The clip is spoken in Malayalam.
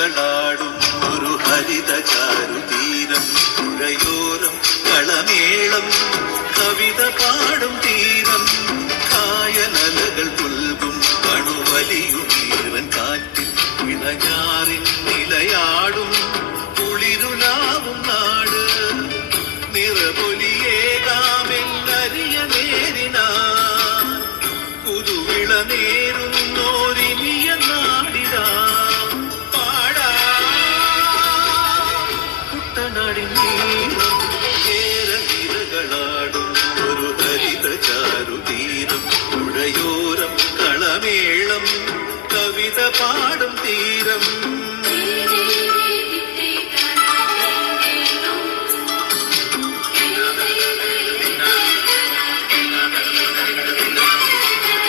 കായലലകളാടും ഒരു ഹരിത ചാരുതീരം, പുഴയോരം കളമേളം കവിത പാടും തീരം. കായലലകൾ പുൽകും കണുവലിയും ഈറൻ കാറ്റിൽ ഇളഞ്ഞാറിൻ നിലയാടും കുളിരുലാവും നാട്. നിറപൊലിയേകാമെന്നരിയ നേരിനാ പുതുവിള നേരുന്നോരിനിയ നാടിനാ പാടാ. കുട്ടനാടിൻ നീളം കേരനിരകളാടും ഒരു ഹരിത ചാരുതീരം, പുഴയോരം കളമേളം കവിത പാടും